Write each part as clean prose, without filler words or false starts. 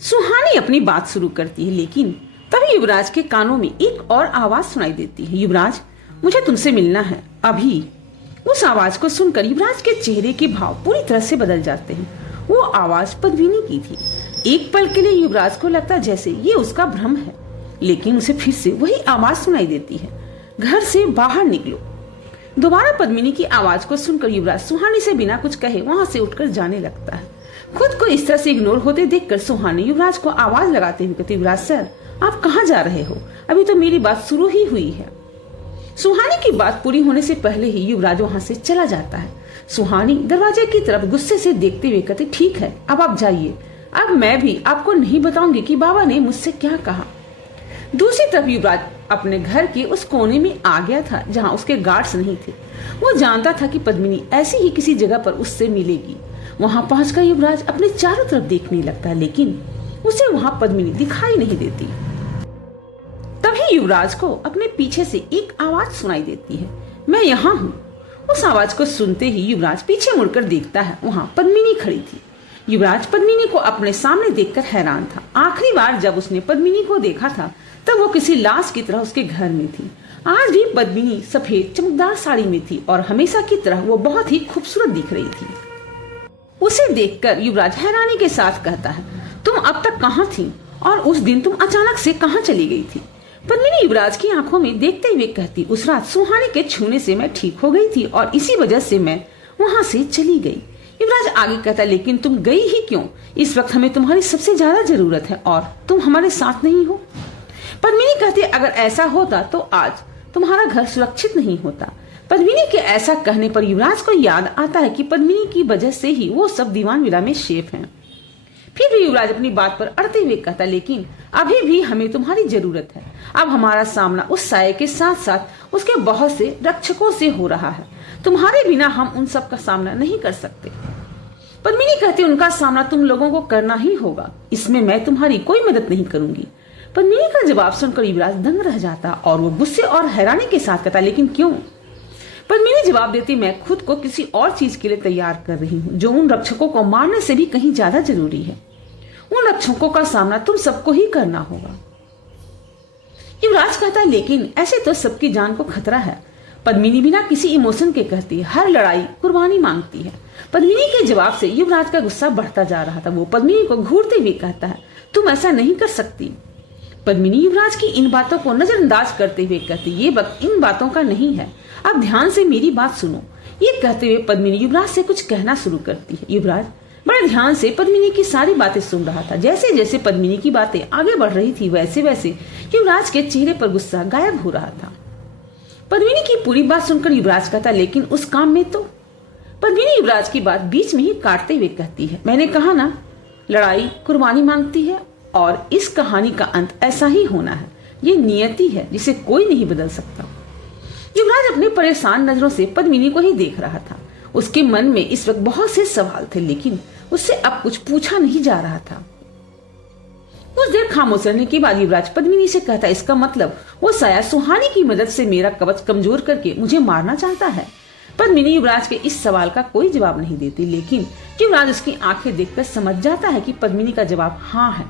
सुहानी अपनी बात शुरू करती है, लेकिन तभी युवराज के कानों में एक और आवाज सुनाई देती है। युवराज, मुझे तुमसे मिलना है अभी। उस आवाज को सुनकर युवराज के चेहरे के भाव पूरी तरह से बदल जाते हैं। वो आवाज पद्मिनी की थी। एक पल के लिए युवराज को लगता जैसे ये उसका भ्रम है, लेकिन उसे फिर से वही आवाज सुनाई देती है, घर से बाहर निकलो। दोबारा पद्मिनी की आवाज को सुनकर युवराज सुहानी से बिना कुछ कहे वहां से उठकर जाने लगता है। खुद को इस तरह से इग्नोर होते देखकर सुहानी युवराज को आवाज लगाते हुए कहती, युवराज सर, आप कहाँ जा रहे हो? अभी तो मेरी बात शुरू ही हुई है। सुहानी की बात पूरी होने से पहले ही युवराज वहां से चला जाता है। सुहानी दरवाजे की तरफ गुस्से से देखते हुए कहती, ठीक है, अब आप जाइए। अब मैं भी आपको नहीं बताऊंगी कि बाबा ने मुझसे क्या कहा। दूसरी तरफ युवराज अपने घर के उस कोने में आ गया था जहां उसके गार्ड्स नहीं थे। वो जानता था कि पद्मिनी ऐसी ही किसी जगह पर उससे मिलेगी। वहां पहुंचकर युवराज अपने चारों तरफ देखने लगता है, लेकिन उसे वहां पद्मिनी दिखाई नहीं देती। तभी युवराज को अपने पीछे से एक आवाज सुनाई देती है, मैं यहाँ हूँ। उस आवाज को सुनते ही युवराज पीछे मुड़कर देखता है, वहां पद्मिनी खड़ी थी। युवराज पद्मिनी को अपने सामने देखकर हैरान था। आखिरी बार जब उसने पद्मिनी को देखा था तब वो किसी लाश की तरह उसके घर में थी। आज भी पद्मिनी सफेद चमकदार साड़ी में थी और हमेशा की तरह वो बहुत ही खूबसूरत दिख रही थी। उसे देखकर युवराज हैरानी के साथ कहता है, तुम अब तक कहाँ थी और उस दिन तुम अचानक से कहाँ चली गई थी? पद्मिनी युवराज की आंखों में देखते हुए कहती, उस रात सुहानी के छूने से मैं ठीक हो गई थी और इसी वजह से मैं वहां से चली गई। युवराज आगे कहता, लेकिन तुम गई ही क्यों? इस वक्त हमें तुम्हारी सबसे ज्यादा जरूरत है और तुम हमारे साथ नहीं हो। पद्मिनी कहती, अगर ऐसा होता तो आज तुम्हारा घर सुरक्षित नहीं होता। पद्मिनी के ऐसा कहने पर युवराज को याद आता है कि पद्मिनी की वजह से ही वो सब दीवान विला में सेफ हैं। फिर भी युवराज अपनी बात पर अड़ते हुए कहता, लेकिन अभी भी हमें तुम्हारी जरूरत है। अब हमारा सामना उस साये के साथ साथ उसके बहुत से रक्षकों से हो रहा है। तुम्हारे बिना हम उन सब का सामना नहीं कर सकते। पद्मिनी कहती, उनका सामना तुम लोगों को करना ही होगा, इसमें मैं तुम्हारी कोई मदद नहीं करूंगी। पद्मिनी का जवाब सुनकर युवराज दंग रह जाता और वो गुस्से और हैरानी के साथ कहता, लेकिन क्यों? पद्मिनी जवाब देती, मैं खुद को किसी और चीज के लिए तैयार कर रही हूँ जो उन रक्षकों को मारने से भी कहीं ज्यादा जरूरी है। उन रक्षकों का सामना तुम सबको ही करना होगा। युवराज कहता है, लेकिन ऐसे तो सबकी जान को खतरा है। पद्मिनी बिना किसी इमोशन के कहती है, हर लड़ाई कुर्बानी मांगती है। पद्मिनी के जवाब से युवराज का गुस्सा बढ़ता जा रहा था। वो पद्मिनी को घूरते हुए कहता है, तुम ऐसा नहीं कर सकती। पद्मिनी युवराज की इन बातों को नजरअंदाज करते हुए कहती, ये वक्त इन बातों का नहीं है, अब ध्यान से मेरी बात सुनो। ये कहते हुए पद्मिनी युवराज से कुछ कहना शुरू करती है। युवराज बड़े ध्यान से पद्मिनी की सारी बातें सुन रहा था। जैसे जैसे पद्मिनी की बातें आगे बढ़ रही थी वैसे वैसे युवराज के चेहरे पर गुस्सा गायब हो रहा था। पद्मिनी की पूरी बात सुनकर युवराज कहता, लेकिन उस काम में तो। पद्मिनी युवराज की बात बीच में ही काटते हुए कहती है, मैंने कहा ना, लड़ाई कुर्बानी मांगती है और इस कहानी का अंत ऐसा ही होना है। ये नियति है जिसे कोई नहीं बदल सकता। युवराज अपने परेशान नजरों से पद्मिनी को ही देख रहा था। उसके मन में इस वक्त बहुत से सवाल थे, लेकिन उससे अब कुछ पूछा नहीं जा रहा था। कुछ देर खामोश रहने के बाद युवराज पद्मिनी से कहता, इसका मतलब वो साया सुहानी की मदद से मेरा कवच कमजोर करके मुझे मारना चाहता है। पद्मिनी युवराज के इस सवाल का कोई जवाब नहीं देती, लेकिन युवराज उसकी आंखें देखकर समझ जाता है कि पद्मिनी का जवाब हाँ है।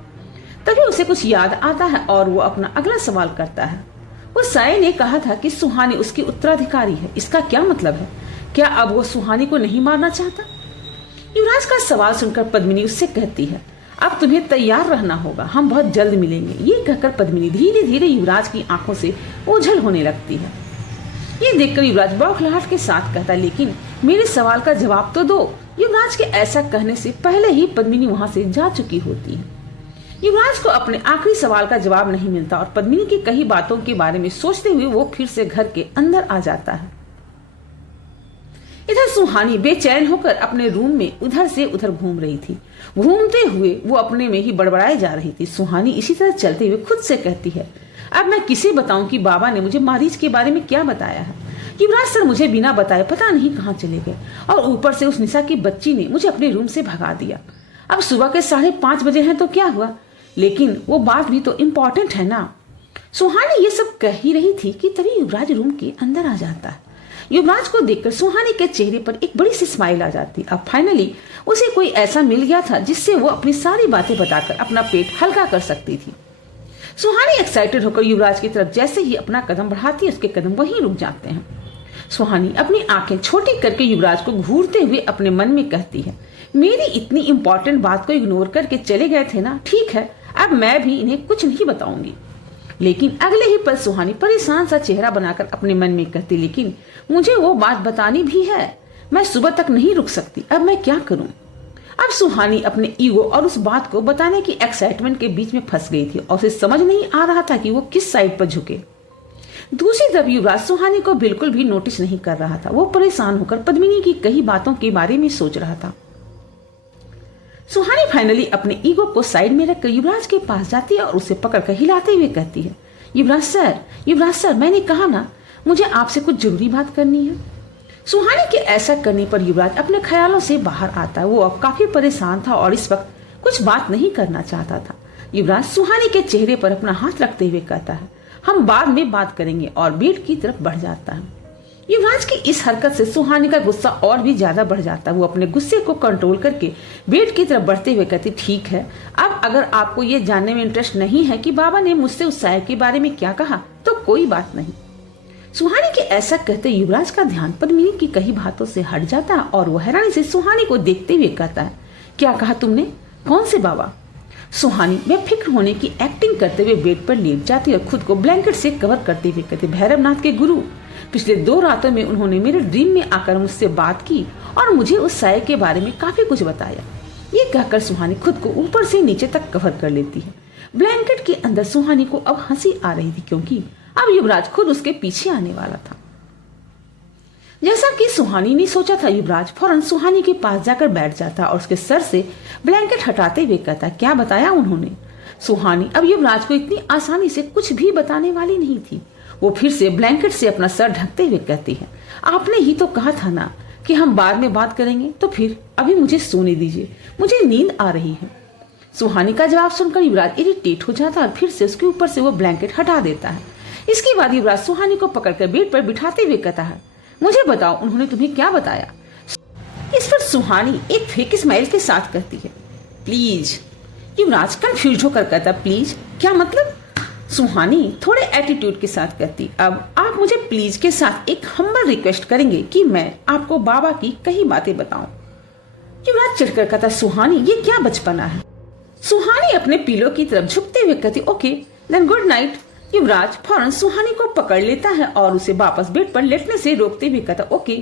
तभी उसे कुछ याद आता है और वो अपना अगला सवाल करता है। उस साये ने कहा था कि सुहानी उसकी उत्तराधिकारी है, इसका क्या मतलब है? क्या अब वो सुहानी को नहीं मारना चाहता? युवराज का सवाल सुनकर पद्मिनी उससे कहती है, अब तुम्हें तैयार रहना होगा, हम बहुत जल्द मिलेंगे। ये कहकर पद्मिनी धीरे धीरे युवराज की आंखों से ओझल होने लगती है। ये देखकर युवराज बौखलाहट के साथ कहता, लेकिन मेरे सवाल का जवाब तो दो। युवराज के ऐसा कहने से पहले ही पद्मिनी वहां से जा चुकी होती है। युवराज को अपने आखिरी सवाल का जवाब नहीं मिलता और पद्मिनी की कई बातों के बारे में सोचते हुए वो फिर से घर के अंदर आ जाता है। इधर सुहानी बेचैन होकर अपने रूम में उधर से उधर घूम रही थी। घूमते हुए वो अपने में ही बड़बड़ाए जा रही थी। सुहानी इसी तरह चलते हुए खुद से कहती है, अब मैं किसे बताऊं कि बाबा ने मुझे मारीच के बारे में क्या बताया है। युवराज सर मुझे बिना बताए पता नहीं कहाँ चले गए और ऊपर से उस निशा की बच्ची ने मुझे अपने रूम से भगा दिया। अब सुबह के 5:30 बजे हैं तो क्या हुआ, लेकिन वो बात भी तो इम्पोर्टेंट है ना। सुहानी ये सब कह ही रही थी कि तभी युवराज रूम के अंदर आ जाता है। युवराज को देखकर सुहानी के चेहरे पर एक बड़ी सी स्माइल आ जाती। अब फाइनली उसे कोई ऐसा मिल गया था जिससे वो अपनी सारी बातें बताकर अपना पेट हल्का कर सकती थी। सुहानी एक्साइटेड होकर युवराज की तरफ जैसे ही अपना कदम बढ़ाती है, उसके कदम वहीं रुक जाते हैं। सुहानी अपनी आंखें छोटी करके युवराज को घूरते हुए अपने मन में कहती है, मेरी इतनी इंपॉर्टेंट बात को इग्नोर करके चले गए थे ना, ठीक है, अब मैं भी इन्हें कुछ नहीं बताऊंगी। लेकिन अगले ही पल सुहानी परेशान सा चेहरा बनाकर अपने मन में कहती, लेकिन मुझे वो बात बतानी भी है, मैं सुबह तक नहीं रुक सकती, अब मैं क्या करूं। अब सुहानी अपने ईगो और उस बात को बताने की एक्साइटमेंट के बीच में फंस गई थी और उसे समझ नहीं आ रहा था कि वो किस साइड पर झुके। दूसरी तरफ युवराज सुहानी को बिल्कुल भी नोटिस नहीं कर रहा था। वो परेशान होकर पद्मिनी की कई बातों के बारे में सोच रहा था। सुहानी फाइनली अपने ईगो को साइड में रखकर युवराज के पास जाती है और उसे पकड़कर हिलाते हुए कहती है, युवराज सर, मैंने कहा ना, मुझे आपसे कुछ जरूरी बात करनी है। सुहानी के ऐसा करने पर युवराज अपने ख्यालों से बाहर आता है। वो अब काफी परेशान था और इस वक्त कुछ बात नहीं करना चाहता था। युवराज सुहानी के चेहरे पर अपना हाथ रखते हुए कहता है, हम बाद में बात करेंगे, और बेड की तरफ बढ़ जाता है। युवराज की इस हरकत से सुहानी का गुस्सा और भी ज्यादा बढ़ जाता है। वो अपने गुस्से को कंट्रोल करके बेड की तरफ बढ़ते हुए कहती, ठीक है, अब अगर आपको ये जानने में इंटरेस्ट नहीं है कि बाबा ने मुझसे उस साया के बारे में क्या कहा, तो कोई बात नहीं। सुहानी के ऐसा कहते युवराज का ध्यान पद्मिनी की कई बातों से हट जाता है और वो हैरानी से सुहानी को देखते हुए कहता है, क्या कहा तुमने, कौन से बाबा। सुहानी बेफिक्र होने की एक्टिंग करते हुए बेड पर लेट जाती और खुद को ब्लैंकेट से कवर करते हुए कहते, भैरवनाथ के गुरु, पिछले 2 रातों में उन्होंने मेरे ड्रीम में आकर मुझसे बात की और मुझे उस साये के बारे में काफी कुछ बताया। ये कहकर सुहानी खुद को ऊपर से नीचे तक कवर कर लेती है। ब्लैंकेट के अंदर सुहानी को अब हंसी आ रही थी, क्योंकि अब युवराज खुद उसके पीछे आने वाला था। जैसा कि सुहानी ने सोचा था, युवराज फौरन सुहानी के पास जाकर बैठ जाता और उसके सर से ब्लैंकेट हटाते हुए कहता, क्या बताया उन्होंने। सुहानी अब युवराज को इतनी आसानी से कुछ भी बताने वाली नहीं थी। वो फिर से ब्लैंकेट से अपना सर ढकते हुए कहती है, आपने ही तो कहा था ना कि हम बाद में बात करेंगे, तो फिर अभी मुझे सोने दीजिए, मुझे नींद आ रही है। सुहानी का जवाब सुनकर युवराज इरिटेट हो जाता है और फिर से उसके ऊपर से वो ब्लैंकेट हटा देता है। इसके बाद युवराज सुहानी को पकड़कर बेड पर बिठाते हुए कहता है, मुझे बताओ उन्होंने तुम्हें क्या बताया। इस पर सुहानी एक फेक स्माइल के साथ कहती है, प्लीज। युवराज कंफ्यूज होकर कहता, प्लीज क्या मतलब। सुहानी थोड़े एटीट्यूड के साथ कहती, अब आप मुझे प्लीज के साथ एक हम्बल रिक्वेस्ट करेंगे कि मैं आपको बाबा की कई बातें बताऊं। युवराज चिढ़कर कहता, सुहानी ये क्या बचपना है। सुहानी अपने पिलो की तरफ झुकते हुए कहती, ओके देन गुड नाइट। युवराज फौरन सुहानी को पकड़ लेता है और उसे वापस बेड पर लेटने से रोकते हुए कहता, ओके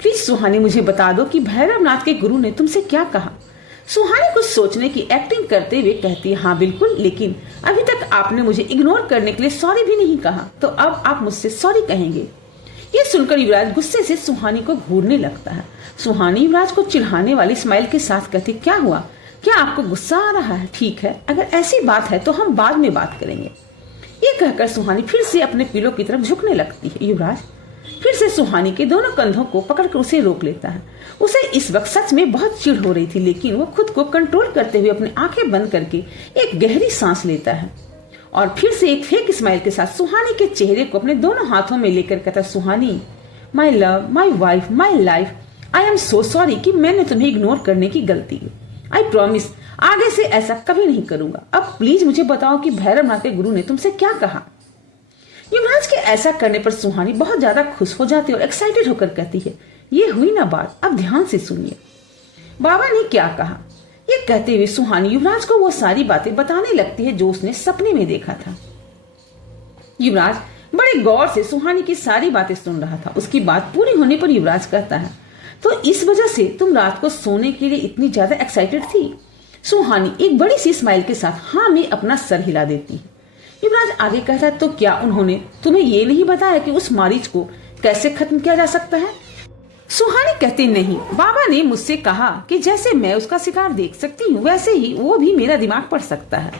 प्लीज सुहानी मुझे बता दो कि भैरवनाथ के गुरु ने तुमसे क्या कहा। सुहानी कुछ सोचने की एक्टिंग करते हुए कहती, हाँ बिल्कुल, लेकिन अभी तक आपने मुझे इग्नोर करने के लिए सॉरी भी नहीं कहा, तो अब आप मुझसे सॉरी कहेंगे। ये सुनकर युवराज गुस्से से सुहानी को घूरने लगता है। सुहानी युवराज को चिढ़ाने वाली स्माइल के साथ कहती, क्या हुआ, क्या आपको गुस्सा आ रहा है। ठीक है, अगर ऐसी बात है तो हम बाद में बात करेंगे। ये कहकर सुहानी फिर से अपने पिलो की तरफ झुकने लगती है। युवराज फिर से सुहानी के दोनों कंधों को पकड़कर उसे रोक लेता है। उसे इस वक्त सच में बहुत चिढ़ हो रही थी, लेकिन वो खुद को कंट्रोल करते हुए अपनी आंखें बंद करके एक गहरी सांस लेता है और फिर से एक फेक स्माइल के साथ सुहानी के चेहरे को अपने दोनों हाथों में लेकर कहता, Suhani my love, my wife, my life, I am so sorry कि मैंने तुम्हें इग्नोर करने की गलती की। आई प्रॉमिस आगे से ऐसा कभी नहीं करूंगा। अब प्लीज मुझे बताओ कि भैरवनाथ के गुरु ने तुमसे क्या कहा। युवराज के ऐसा करने पर सुहानी बहुत ज्यादा खुश हो जाती है और एक्साइटेड होकर कहती है, ये हुई ना बात, अब ध्यान से सुनिए। बाबा ने क्या कहा। ये कहते हुए सुहानी युवराज को वो सारी बातें बताने लगती है जो उसने सपने में देखा था। युवराज बड़े गौर से सुहानी की सारी बातें सुन रहा था। उसकी बात पूरी होने पर युवराज कहता है, तो इस वजह से तुम रात को सोने के लिए इतनी ज्यादा एक्साइटेड थी। सुहानी एक बड़ी सी स्माइल के साथ हाँ में अपना सर हिला देती है। युवराज आगे कहता है, तो क्या उन्होंने तुम्हें ये नहीं बताया कि उस मरीज को कैसे खत्म किया जा सकता है। सुहानी कहती, नहीं, बाबा ने मुझसे कहा कि जैसे मैं उसका शिकार देख सकती हूँ वैसे ही वो भी मेरा दिमाग पढ़ सकता है।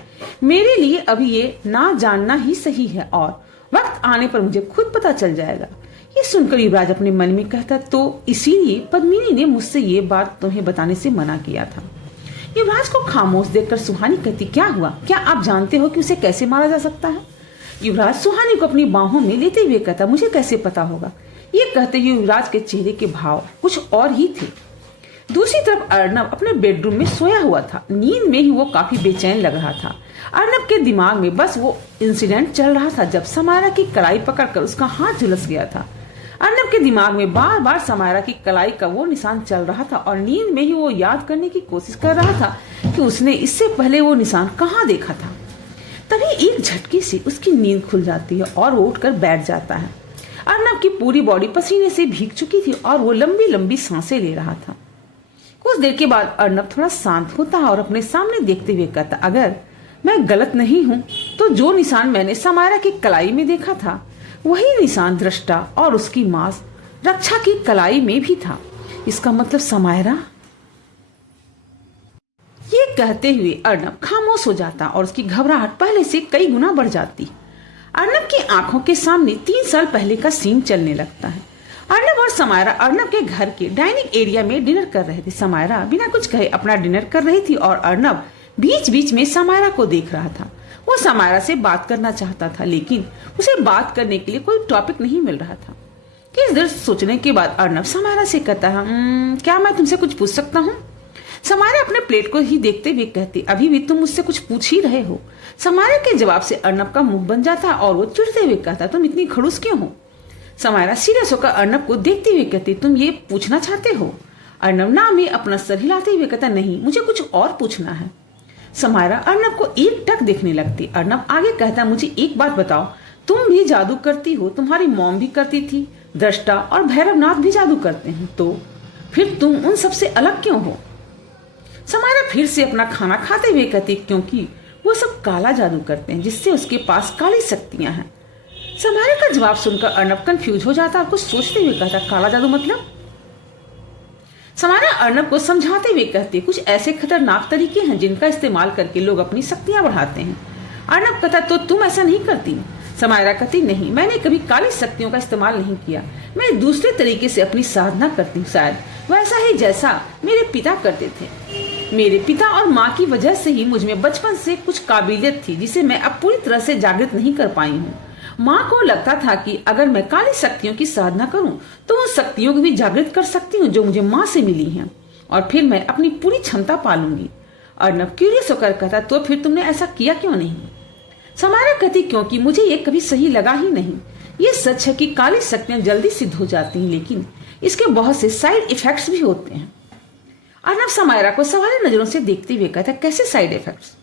मेरे लिए अभी ये ना जानना ही सही है और वक्त आने पर मुझे खुद पता चल जाएगा। ये सुनकर युवराज अपने मन में कहता, तो इसीलिए पद्मिनी ने मुझसे ये बात तुम्हें बताने से मना किया था। युवराज को खामोश देखकर सुहानी कहती, क्या हुआ, क्या आप जानते हो कि उसे कैसे मारा जा सकता है। युवराज सुहानी को अपनी बाहों में लेते हुए कहता, मुझे कैसे पता होगा, ये कहते हुए युवराज के चेहरे के भाव कुछ और ही थे। दूसरी तरफ अर्नब अपने बेडरूम में सोया हुआ था। नींद में ही वो काफी बेचैन लग रहा था। अर्नब के दिमाग में बस वो इंसिडेंट चल रहा था जब समायरा की कलाई पकड़कर उसका हाथ झुलस गया था। अर्नब के दिमाग में बार बार समायरा की कलाई का वो निशान चल रहा था और नींद में ही वो याद करने की कोशिश कर रहा था कि उसने इससे पहले वो निशान कहाँ देखा था। तभी एक झटके से उसकी नींद खुल जाती है और वो उठकर बैठ जाता है। अर्नब की पूरी बॉडी पसीने से भीग चुकी थी और वो लंबी लंबी सांसें ले रहा था। कुछ देर के बाद अर्नब थोड़ा शांत होता है और अपने सामने देखते हुए कहता, अगर मैं गलत नहीं हूं तो जो निशान मैंने समायरा की कलाई में देखा था वही निशान दृष्टा और उसकी मां रक्षा की कलाई में भी था। इसका मतलब समायरा। ये कहते हुए अर्नब खामोश हो जाता और उसकी घबराहट पहले से कई गुना बढ़ जाती। अर्नब की आंखों के सामने 3 साल पहले का सीन चलने लगता है। अर्नब और समायरा अर्नब के घर के डाइनिंग एरिया में डिनर कर रहे थे। समायरा बिना कुछ कहे अपना डिनर कर रही थी और अर्नब बीच बीच में समायरा को देख रहा था। वो समायरा से बात करना चाहता था लेकिन उसे बात करने के लिए कोई टॉपिक नहीं मिल रहा था। किस देर सोचने के बाद अर्नब समायरा से कहता है, क्या मैं तुमसे कुछ पूछ सकता हूँ? समायरा अपने प्लेट को ही देखते हुए कहती, अभी भी तुम मुझसे कुछ पूछ ही रहे हो। समायरा के जवाब से अर्नब का मुंह बन जाता और वो चिढ़ते हुए कहता, तुम इतनी खड़ूस क्यों हो? समायरा सीरियस होकर अर्नब को देखते हुए कहती, तुम ये पूछना चाहते हो? अर्नब ना में अपना सर हिलाते हुए कहता, नहीं, मुझे कुछ और पूछना है। समायरा अर्नब को एक टक देखने लगती। अर्नब आगे कहता, मुझे एक बात बताओ, तुम भी जादू करती हो, तुम्हारी मॉम भी करती थी, दृष्टा और भैरवनाथ भी जादू करते हैं, तो फिर तुम उन सबसे अलग क्यों हो? समायरा फिर से अपना खाना खाते हुए कहती, क्योंकि वो सब काला जादू करते हैं जिससे उसके पास काली शक्तियां हैं। समायरा का जवाब सुनकर अर्नब कंफ्यूज हो जाता और कुछ सोचते हुए कहता, काला जादू मतलब? समायरा अर्नब को समझाते हुए कहती, कुछ ऐसे खतरनाक तरीके हैं जिनका इस्तेमाल करके लोग अपनी शक्तियां बढ़ाते हैं। अर्नब कहता, तो तुम ऐसा नहीं करती? समायरा कहती, नहीं, मैंने कभी काली शक्तियों का इस्तेमाल नहीं किया। मैं दूसरे तरीके से अपनी साधना करती हूँ, शायद वैसा ही जैसा मेरे पिता करते थे। मेरे पिता और माँ की वजह से ही मुझ में बचपन से कुछ काबिलियत थी जिसे मैं अब पूरी तरह से जागृत नहीं कर पाई हूँ। माँ को लगता था कि अगर मैं काली शक्तियों की साधना करूं तो उन शक्तियों को भी जागृत कर सकती हूँ जो मुझे माँ से मिली हैं, और फिर मैं अपनी पूरी क्षमता पालूंगी। अर्नब क्यूरियस होकर कहता, तो फिर तुमने ऐसा किया क्यों नहीं? समायरा कहती, क्योंकि मुझे ये कभी सही लगा ही नहीं। ये सच है कि काली शक्तियां जल्दी सिद्ध हो जाती हैं, लेकिन इसके बहुत से साइड इफेक्ट्स भी होते हैं। अर्नब समायरा को सवालिया नजरों से देखते हुए कहता, कैसे साइड इफेक्ट्स?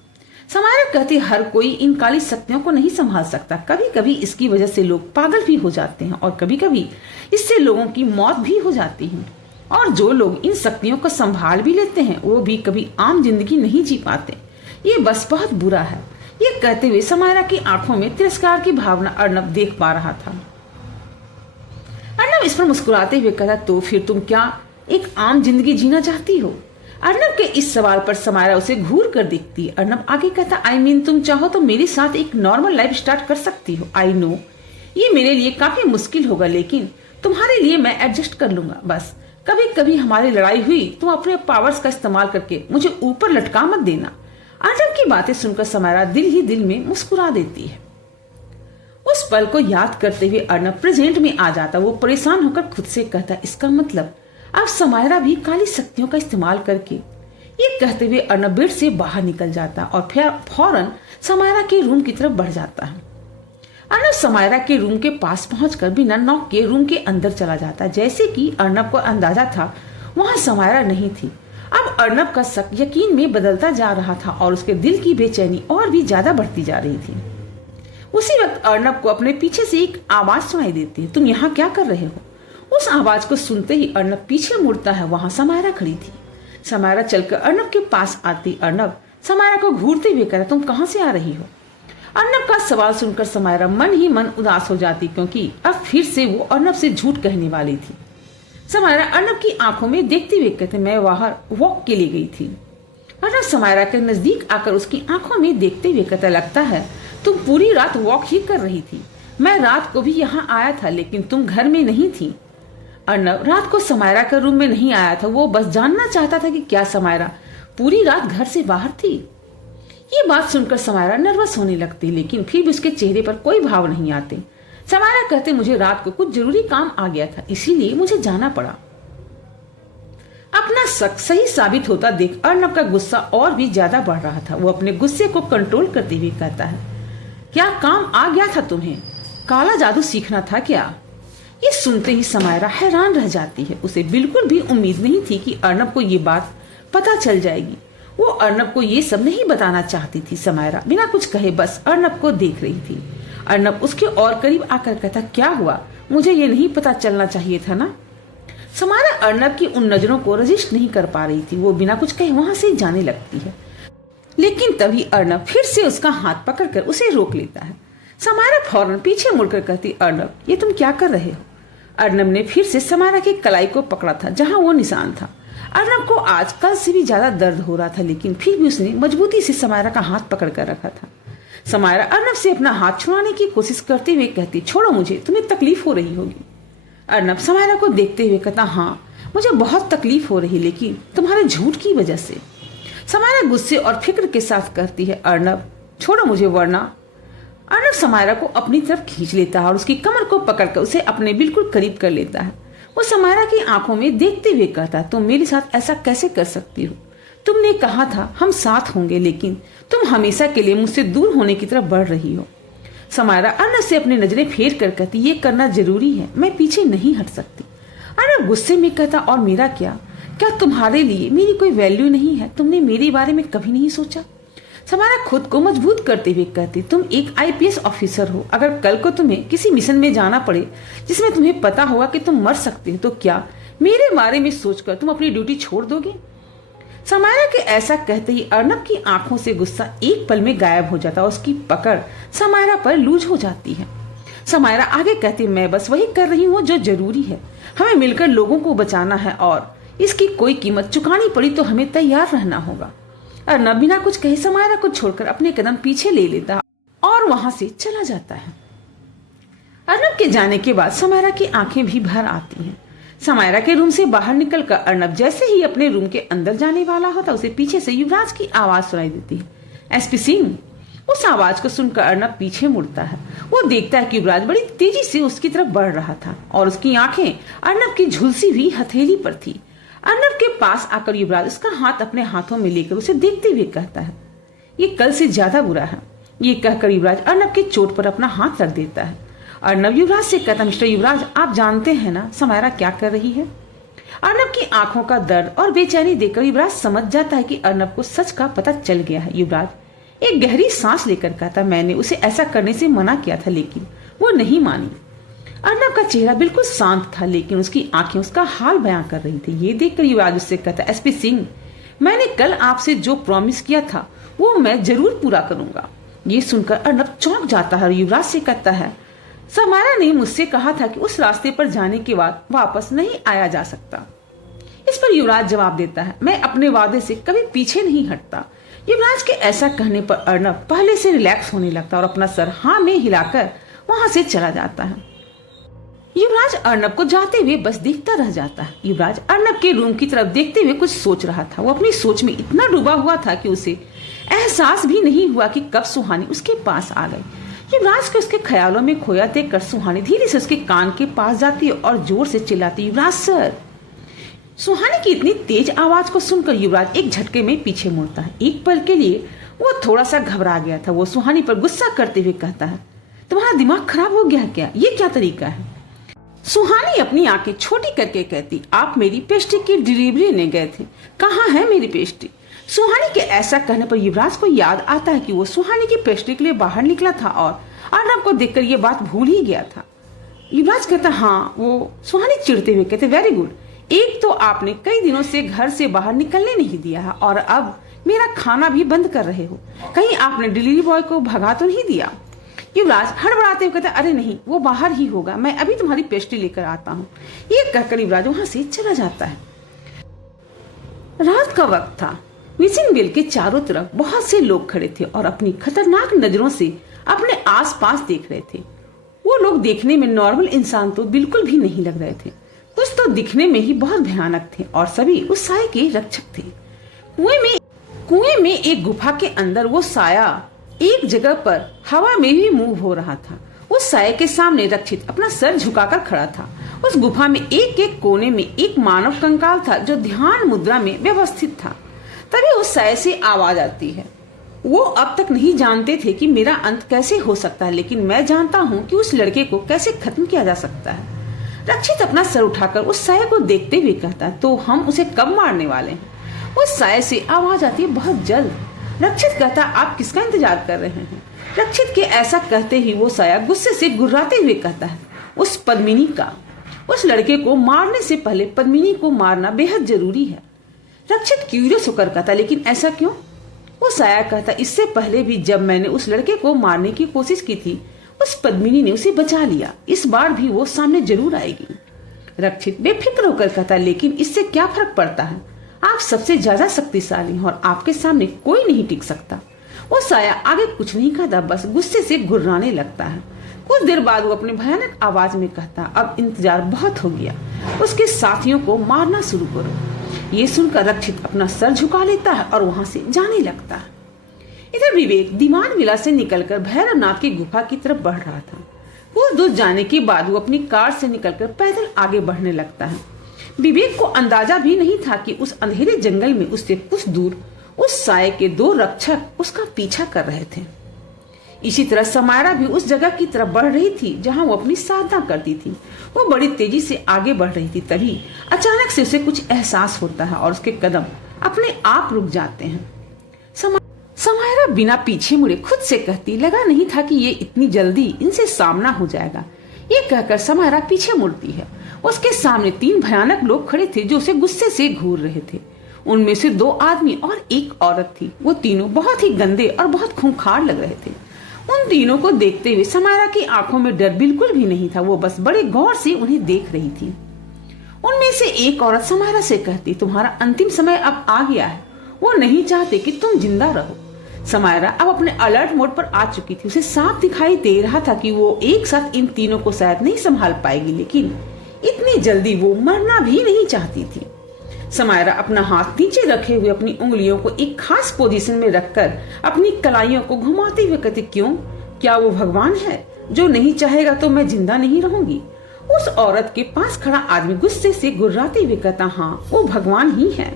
समायरा कहती, हर कोई इन काली शक्तियों को नहीं संभाल सकता। कभी कभी इसकी वजह से लोग पागल भी हो जाते हैं और कभी कभी इससे लोगों की मौत भी हो जाती है। और जो लोग इन शक्तियों को संभाल भी लेते हैं वो भी कभी आम जिंदगी नहीं जी पाते। ये बस बहुत बुरा है। ये कहते हुए समायरा की आंखों में तिरस्कार की भावना अर्नब देख पा रहा था। अर्नब इस पर मुस्कुराते हुए कहता, तो फिर तुम क्या एक आम जिंदगी जीना चाहती हो? अर्नब के इस सवाल पर समायरा उसे घूर कर देखती। अर्नब आगे कहता, आई मीन तुम चाहो तो मेरे साथ एक नॉर्मल लाइफ स्टार्ट कर सकती हो। आई नो ये मेरे लिए काफी मुश्किल होगा, लेकिन तुम्हारे लिए मैं एडजस्ट कर लूंगा। बस कभी कभी हमारी लड़ाई हुई तो अपने पावर्स का इस्तेमाल करके मुझे ऊपर लटका मत देना। अर्नब की बातें सुनकर समायरा दिल ही दिल में मुस्कुरा देती है। उस पल को याद करते हुए अर्नब प्रेजेंट में आ जाता। वो परेशान होकर खुद से कहता, इसका मतलब अब समायरा भी काली शक्तियों का इस्तेमाल करके। ये कहते हुए अर्नब बेड से बाहर निकल जाता और फिर फौरन समायरा के रूम की तरफ बढ़ जाता है। अर्नब समायरा के रूम के पास पहुंचकर बिना नॉक के रूम के अंदर चला जाता। जैसे कि अर्नब को अंदाजा था वहां समायरा नहीं थी। अब अर्नब का शक यकीन में बदलता जा रहा था और उसके दिल की बेचैनी और भी ज्यादा बढ़ती जा रही थी। उसी वक्त अर्नब को अपने पीछे से एक आवाज सुनाई देती है, तुम यहाँ क्या कर रहे हो? उस आवाज को सुनते ही अर्नब पीछे मुड़ता है। वहां समायरा खड़ी थी। समायरा चलकर अर्नब के पास आती। अर्नब समायरा को घूरते हुए कहता, तुम कहां से आ रही हो? अर्नब का सवाल सुनकर समायरा मन ही मन उदास हो जाती, क्योंकि अब फिर से वो अर्नब से झूठ कहने वाली थी। समायरा अर्नब की आंखों में देखते हुए कहते, मैं बाहर वॉक के लिए गई थी। अर्नब समायरा के नजदीक आकर उसकी आंखों में देखते हुए कहता, लगता है तुम पूरी रात वॉक ही कर रही थी। मैं रात को भी यहाँ आया था लेकिन तुम घर में नहीं थी। अर्नब रात को समायरा के रूम में नहीं आया था। वो बस जानना चाहता था कि क्या समायरा पूरी रात घर से बाहर थी। ये बात सुनकर समायरा नर्वस होने लगती, लेकिन फिर भी उसके चेहरे पर कोई भाव नहीं आते। समायरा कहते मुझे रात को कुछ जरूरी काम आ गया था, इसीलिए मुझे जाना पड़ा। अपना शक सही साबित होता देख अर्नब का गुस्सा और भी ज्यादा बढ़ रहा था। वो अपने गुस्से को कंट्रोल करते हुए कहता है, क्या काम आ गया था तुम्हें? काला जादू सीखना था क्या? ये सुनते ही समायरा हैरान रह जाती है। उसे बिल्कुल भी उम्मीद नहीं थी कि अर्नब को ये बात पता चल जाएगी। वो अर्नब को ये सब नहीं बताना चाहती थी। समायरा बिना कुछ कहे बस अर्नब को देख रही थी। अर्नब उसके और करीब आकर कहता, क्या हुआ? मुझे ये नहीं पता चलना चाहिए था ना? समायरा अर्नब की उन नजरों को रजिस्ट नहीं कर पा रही थी। वो बिना कुछ कहे वहां से जाने लगती है, लेकिन तभी अर्नब फिर से उसका हाथ पकड़कर उसे रोक लेता है। समायरा फौरन पीछे मुड़कर कहती, अर्नब ये तुम क्या कर रहे हो? अर्नब ने फिर से समायरा की कलाई को पकड़ा था जहां वो निशान था। अर्नब को आज कल से भी ज्यादा दर्द हो रहा था, लेकिन फिर भी उसने मजबूती से समायरा का हाथ पकड़ कर रखा था। समायरा अर्नब से अपना हाथ छुड़ाने की कोशिश करते हुए कहती, छोड़ो मुझे, तुम्हें तकलीफ हो रही होगी। अर्नब समायरा को देखते हुए कहता, हाँ मुझे बहुत तकलीफ हो रही, लेकिन तुम्हारे झूठ की वजह से। समायरा गुस्से और फिक्र के साथ कहती है, अर्नब छोड़ो मुझे वरना। अर्नब समायरा को अपनी तरफ खींच लेता है और उसकी कमर को पकड़कर उसे अपने बिल्कुल करीब कर लेता है। वो समायरा की आंखों में देखते हुए कहता, तुम मेरे साथ ऐसा कैसे कर सकती हो? तुमने कहा था हम साथ होंगे, लेकिन तुम हमेशा के लिए मुझसे दूर होने की तरफ बढ़ रही हो। समायरा अर्नब से अपनी नजरें फेर कर कहती, ये करना जरूरी है, मैं पीछे नहीं हट सकती। अर्नब गुस्से में कहता, और मेरा क्या? क्या तुम्हारे लिए मेरी कोई वैल्यू नहीं है? तुमने मेरे बारे में कभी नहीं सोचा? समायरा खुद को मजबूत करते हुए कहती, तुम एक आईपीएस ऑफिसर हो। अगर कल को तुम्हें किसी मिशन में जाना पड़े जिसमें तुम्हें पता होगा कि तुम मर सकते हो, तो क्या मेरे बारे में सोचकर तुम अपनी ड्यूटी छोड़ दोगे? समायरा के ऐसा कहते ही अर्नब की आंखों से गुस्सा एक पल में गायब हो जाता और उसकी पकड़ समायरा पर लूज हो जाती है। समायरा आगे कहती, मैं बस वही कर रही हूँ जो जरूरी है। हमें मिलकर लोगों को बचाना है और इसकी कोई कीमत चुकानी पड़ी तो हमें तैयार रहना होगा। अर्नब बिना कुछ कहे समायरा को छोड़कर अपने कदम पीछे ले लेता है और वहां से चला जाता है। अर्नब के जाने के बाद समायरा की आंखें भी भर आती हैं। समायरा के रूम से बाहर निकलकर अर्नब जैसे ही अपने रूम के अंदर जाने वाला होता, उसे पीछे से युवराज की आवाज सुनाई देती है, एसपी सिंह। उस आवाज को सुनकर अर्नब पीछे मुड़ता है। वो देखता है कि युवराज बड़ी तेजी से उसकी तरफ बढ़ रहा था और उसकी आंखें अर्नब की झुलसी हुई हथेली पर थी। अर्नब के पास आकर युवराज उसका हाथ अपने हाथों में लेकर उसे देखते हुए कहता है, ये कल से ज्यादा बुरा है। ये कहकर युवराज अर्नब के चोट पर अपना हाथ रख देता है। अर्नब युवराज से कहता, मिस्टर युवराज, आप जानते हैं ना समायरा क्या कर रही है? अर्नब की आंखों का दर्द और बेचैनी देखकर युवराज समझ जाता है कि अर्नब को सच का पता चल गया है। युवराज एक गहरी सांस लेकर कहता, मैंने उसे ऐसा करने से मना किया था, लेकिन वो नहीं मानी। अर्नब का चेहरा बिल्कुल शांत था, लेकिन उसकी आंखें उसका हाल बयां कर रही थी। ये देखकर युवराज उससे कहता, एसपी सिंह, मैंने कल आपसे जो प्रॉमिस किया था वो मैं जरूर पूरा करूंगा। ये सुनकर अर्नब चौंक जाता है और युवराज से कहता है, समायरा ने मुझसे कहा था कि उस रास्ते पर जाने के बाद वापस नहीं आया जा सकता। इस पर युवराज जवाब देता है, मैं अपने वादे से कभी पीछे नहीं हटता। युवराज के ऐसा कहने पर अर्नब पहले से रिलैक्स होने लगता और अपना सर हाँ में हिलाकर वहां से चला जाता है। युवराज अर्नब को जाते हुए बस देखता रह जाता है। युवराज अर्नब के रूम की तरफ देखते हुए कुछ सोच रहा था। वो अपनी सोच में इतना डूबा हुआ था कि उसे एहसास भी नहीं हुआ कि कब सुहानी उसके पास आ गई। युवराज को उसके ख्यालों में खोया देखकर सुहानी धीरे से उसके कान के पास जाती है और जोर से चिल्लाती, युवराज सर। सुहानी की इतनी तेज आवाज को सुनकर युवराज एक झटके में पीछे मुड़ता है। एक पल के लिए वो थोड़ा सा घबरा गया था। वो सुहानी पर गुस्सा करते हुए कहता है, तुम्हारा दिमाग खराब हो गया क्या? ये क्या तरीका है? सुहानी अपनी आंखें छोटी करके कहती, आप मेरी पेस्ट्री की डिलीवरी लेने गए थे, कहाँ है मेरी पेस्ट्री? सुहानी के ऐसा कहने पर युवराज को याद आता है कि वो सुहानी की पेस्ट्री के लिए बाहर निकला था और अर्नब को देखकर ये बात भूल ही गया था। युवराज कहता, हाँ वो। सुहानी चिढ़ते हुए कहते, वेरी गुड। एक तो आपने कई दिनों से घर से बाहर निकलने नहीं दिया है और अब मेरा खाना भी बंद कर रहे हो। कहीं आपने डिलीवरी बॉय को भगा तो नहीं दिया? युवराज हड़बड़ाते हुए कहता, अरे नहीं, वो बाहर ही होगा, मैं अभी तुम्हारी पेस्ट्री लेकर आता हूँ। ये कहकर युवराज वहां से चला जाता है। रात का वक्त था। मिसिंग बेल के चारों तरफ बहुत से लोग खड़े थे और अपनी खतरनाक नजरों से अपने आसपास देख रहे थे। वो लोग देखने में नॉर्मल इंसान तो बिल्कुल भी नहीं लग रहे थे, कुछ तो दिखने में ही बहुत भयानक थे और सभी उस साये के रक्षक थे। कुएं में एक गुफा के अंदर वो साया एक जगह पर हवा में भी मूव हो रहा था। उस साये के सामने रक्षित अपना सर झुकाकर खड़ा था। उस गुफा में एक एक कोने में एक मानव कंकाल था जो ध्यान मुद्रा में व्यवस्थित था। तभी उस साये से आवाज आती है। वो अब तक नहीं जानते थे कि मेरा अंत कैसे हो सकता है, लेकिन मैं जानता हूँ कि उस लड़के को कैसे खत्म किया जा सकता है। रक्षित अपना सर उठाकर उस साये को देखते हुए कहता है, तो हम उसे कब मारने वाले हैं? उस साये से आवाज आती है, बहुत जल्द। रक्षित कहता, आप किसका इंतजार कर रहे हैं? रक्षित के ऐसा कहते ही वो साया गुस्से से गुर्राते हुए कहता है, उस पद्मिनी का। उस लड़के को मारने से पहले पद्मिनी को मारना बेहद जरूरी है। रक्षित क्यूरियस होकर कहता, लेकिन ऐसा क्यों? वो साया कहता, इससे पहले भी जब मैंने उस लड़के को मारने की कोशिश की थी, उस पद्मिनी ने उसे बचा लिया। इस बार भी वो सामने जरूर आएगी। रक्षित बेफिक्र होकर कहता, लेकिन इससे क्या फर्क पड़ता है? आप सबसे ज्यादा शक्तिशाली हैं और आपके सामने कोई नहीं टिक सकता। वो साया आगे कुछ नहीं कहता, बस गुस्से से गुर्राने लगता है। कुछ देर बाद वो अपनी भयानक आवाज में कहता, अब इंतजार बहुत हो गया, उसके साथियों को मारना शुरू करो। ये सुनकर रक्षित अपना सर झुका लेता है और वहां से जाने लगता है। इधर विवेक दीवान विला से निकलकर भैरवनाथ की गुफा की तरफ बढ़ रहा था। कुछ दूर जाने के बाद वो अपनी कार से निकलकर पैदल आगे बढ़ने लगता है। विवेक को अंदाजा भी नहीं था कि उस अंधेरे जंगल में उससे कुछ दूर उस साये के 2 रक्षक उसका पीछा कर रहे थे। इसी तरह समायरा भी उस जगह की तरफ बढ़ रही थी जहां वो अपनी साधना करती थी। वो बड़ी तेजी से आगे बढ़ रही थी। तभी अचानक से उसे कुछ एहसास होता है और उसके कदम अपने आप रुक जाते हैं। समायरा बिना पीछे मुड़े खुद से कहती, लगा नहीं था कि ये इतनी जल्दी इनसे सामना हो जाएगा। ये कहकर समायरा पीछे मुड़ती है। उसके सामने 3 भयानक लोग खड़े थे जो उसे गुस्से से घूर रहे थे। उनमें से 2 आदमी और एक औरत थी। वो तीनों बहुत ही गंदे और बहुत खूंखार लग रहे थे। उन तीनों को देखते हुए समायरा की आंखों में डर बिल्कुल भी नहीं था। वो बस बड़े गौर से उन्हें देख रही थी। उनमें से एक औरत समायरा से कहती, तुम्हारा अंतिम समय अब आ गया है। वो नहीं चाहते कि तुम जिंदा रहो। समायरा अब अपने अलर्ट मोड पर आ चुकी थी। उसे साफ दिखाई दे रहा था कि वो एक साथ इन तीनों को शायद नहीं संभाल पाएगी, लेकिन इतनी जल्दी वो मरना भी नहीं चाहती थी। समायरा अपना हाथ नीचे रखे हुए अपनी उंगलियों को एक खास पोजीशन में रखकर अपनी कलाइयों को घुमाते हुए कहती, क्यों? क्या वो भगवान है जो नहीं चाहेगा तो मैं जिंदा नहीं रहूंगी? उस औरत के पास खड़ा आदमी गुस्से से गुर्राते हुए कहता, हाँ वो भगवान ही है।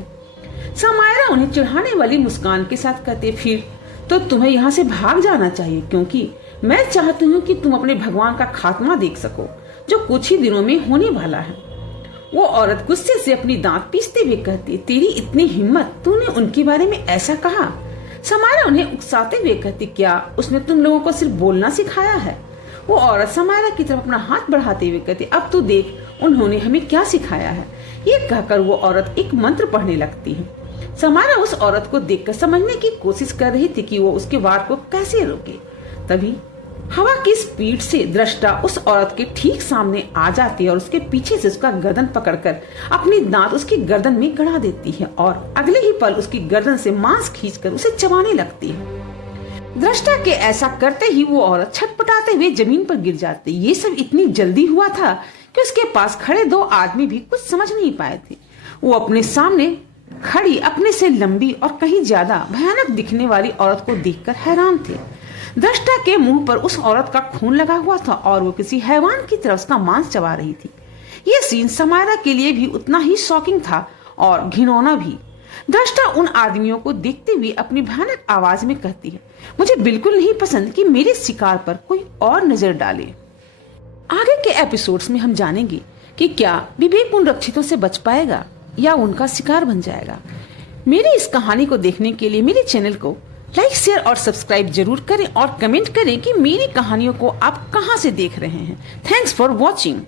समायरा उन्हें चिढ़ाने वाली मुस्कान के साथ कहते, फिर तो तुम्हें यहाँ से भाग जाना चाहिए, क्योंकि मैं चाहती हूँ कि तुम अपने भगवान का खात्मा देख सको जो कुछ ही दिनों में होने वाला है। वो औरत गुस्से से अपनी दांत पीसते हुए कहती, तेरी इतनी हिम्मत, तूने उनके बारे में ऐसा कहा? समायरा उन्हें उकसाते हुए कहती, क्या उसने तुम लोगों को सिर्फ बोलना सिखाया है? वो औरत समायरा की तरफ अपना हाथ बढ़ाते हुए कहती, अब तू देख उन्होंने हमें क्या सिखाया है। ये कहकर वो औरत एक मंत्र पढ़ने लगती है। समायरा उस औरत को देखकर समझने की कोशिश कर रही थी कि वो उसके वार को कैसे रोके। तभी हवा की स्पीड से दृष्टा उस औरत के ठीक सामने आ जाती है और उसके पीछे से उसका गर्दन पकड़कर अपनी दांत उसकी गर्दन में गड़ा देती है और अगले ही पल उसकी गर्दन से मांस खींचकर उसे चबाने लगती है। दृष्टा के ऐसा करते ही वो औरत छटपटाते हुए जमीन पर गिर जाती। ये सब इतनी जल्दी हुआ था कि उसके पास खड़े 2 आदमी भी कुछ समझ नहीं पाए थे। वो अपने सामने खड़ी अपने से लंबी और कहीं ज्यादा भयानक दिखने वाली औरत को देखकर हैरान थे। दृष्टा के मुंह पर उस औरत का खून लगा हुआ था और वो किसी हैवान की तरह उसका मांस चबा रही थी। ये सीन समायरा के लिए भी उतना ही शॉकिंग था और घिनौना भी। दृष्टा उन आदमियों को देखते हुए अपनी भयानक आवाज में कहती है, मुझे बिल्कुल नहीं पसंद कि मेरे शिकार पर कोई और नजर डाले। आगे के एपिसोड्स में हम जानेंगे कि क्या विवेक उन रक्षितों से बच पाएगा या उनका शिकार बन जाएगा। मेरी इस कहानी को देखने के लिए मेरे चैनल को लाइक, शेयर और सब्सक्राइब जरूर करें और कमेंट करें कि मेरी कहानियों को आप कहां से देख रहे हैं। Thanks for watching.